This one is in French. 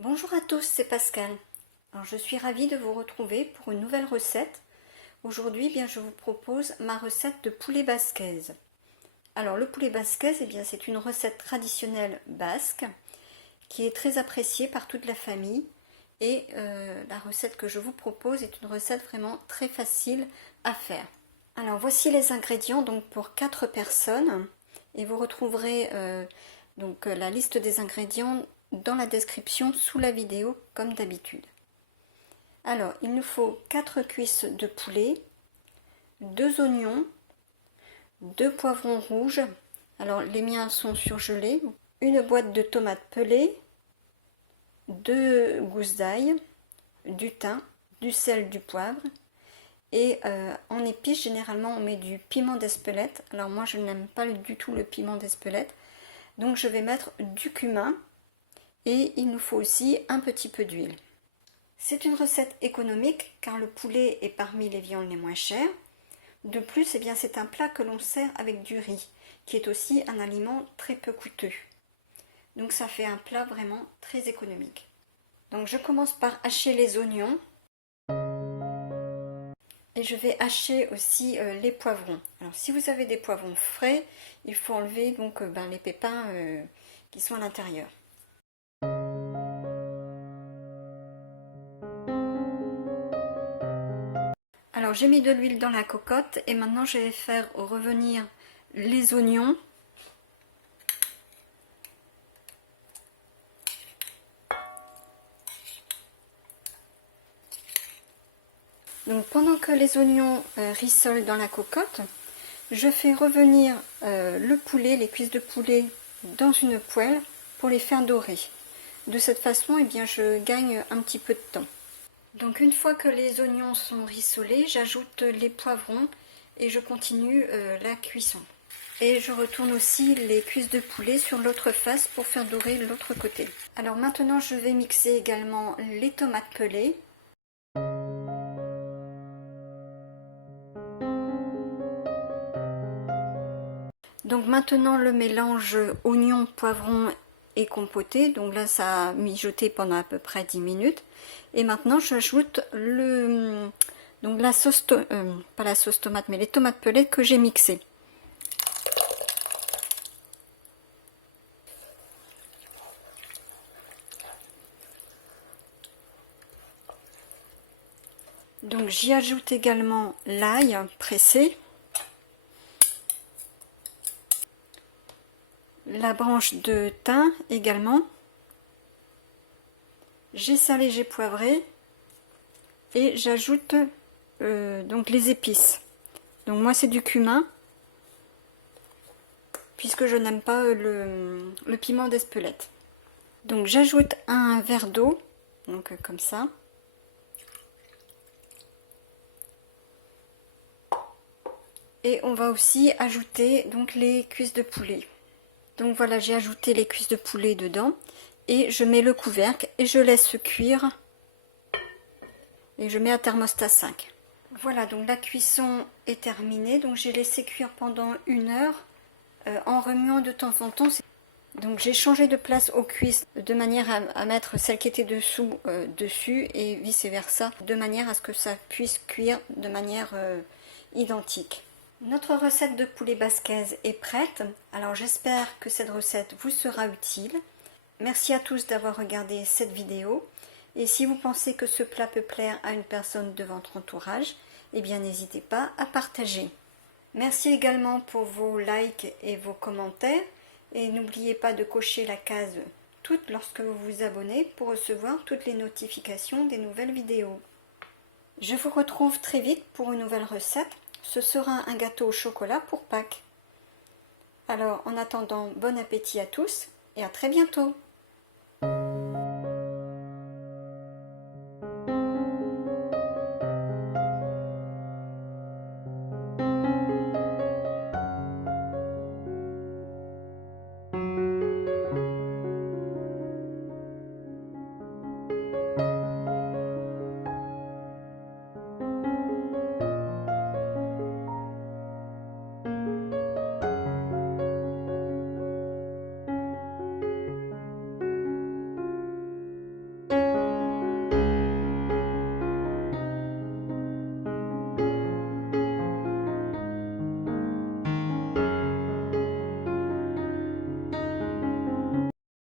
Bonjour à tous, c'est Pascal. Alors, je suis ravie de vous retrouver pour une nouvelle recette. Aujourd'hui, je vous propose ma recette de poulet basquaise. Alors, le poulet basquaise, c'est une recette traditionnelle basque qui est très appréciée par toute la famille. Et la recette que je vous propose est une recette vraiment très facile à faire. Alors, voici les ingrédients donc pour 4 personnes. Et vous retrouverez la liste des ingrédients dans la description sous la vidéo comme d'habitude. Alors, il nous faut 4 cuisses de poulet, 2 oignons, 2 poivrons rouges, alors les miens sont surgelés, une boîte de tomates pelées, 2 gousses d'ail, du thym, du sel, du poivre, et en épices, généralement on met du piment d'Espelette. Alors moi je n'aime pas du tout le piment d'Espelette, donc je vais mettre du cumin. Et il nous faut aussi un petit peu d'huile. C'est une recette économique car le poulet est parmi les viandes les moins chères. De plus, c'est un plat que l'on sert avec du riz, qui est aussi un aliment très peu coûteux. Donc ça fait un plat vraiment très économique. Donc je commence par hacher les oignons. Et je vais hacher aussi les poivrons. Alors si vous avez des poivrons frais, il faut enlever les pépins qui sont à l'intérieur. Alors j'ai mis de l'huile dans la cocotte et maintenant je vais faire revenir les oignons. Donc pendant que les oignons rissolent dans la cocotte, je fais revenir le poulet, les cuisses de poulet dans une poêle pour les faire dorer. De cette façon, je gagne un petit peu de temps. Donc une fois que les oignons sont rissolés, j'ajoute les poivrons et je continue la cuisson. Et je retourne aussi les cuisses de poulet sur l'autre face pour faire dorer l'autre côté. Alors maintenant je vais mixer également les tomates pelées. Donc maintenant le mélange oignon, poivron et compoté, donc là ça a mijoté pendant à peu près 10 minutes. Et maintenant j'ajoute la sauce, pas la sauce tomate, mais les tomates pelées que j'ai mixées. Donc j'y ajoute également l'ail pressé, la branche de thym également. J'ai salé, j'ai poivré et j'ajoute les épices. Donc moi c'est du cumin puisque je n'aime pas le piment d'Espelette. Donc j'ajoute un verre d'eau, donc comme ça. Et on va aussi ajouter donc les cuisses de poulet. Donc voilà, j'ai ajouté les cuisses de poulet dedans et je mets le couvercle et je laisse cuire et je mets à thermostat 5. Voilà, donc la cuisson est terminée, donc j'ai laissé cuire pendant 1 heure en remuant de temps en temps. Donc j'ai changé de place aux cuisses de manière à mettre celle qui était dessous dessus et vice versa, de manière à ce que ça puisse cuire de manière identique. Notre recette de poulet basquaise est prête, alors j'espère que cette recette vous sera utile. Merci à tous d'avoir regardé cette vidéo et si vous pensez que ce plat peut plaire à une personne de votre entourage, n'hésitez pas à partager. Merci également pour vos likes et vos commentaires et n'oubliez pas de cocher la case toutes lorsque vous vous abonnez pour recevoir toutes les notifications des nouvelles vidéos. Je vous retrouve très vite pour une nouvelle recette. Ce sera un gâteau au chocolat pour Pâques. Alors en attendant, bon appétit à tous et à très bientôt.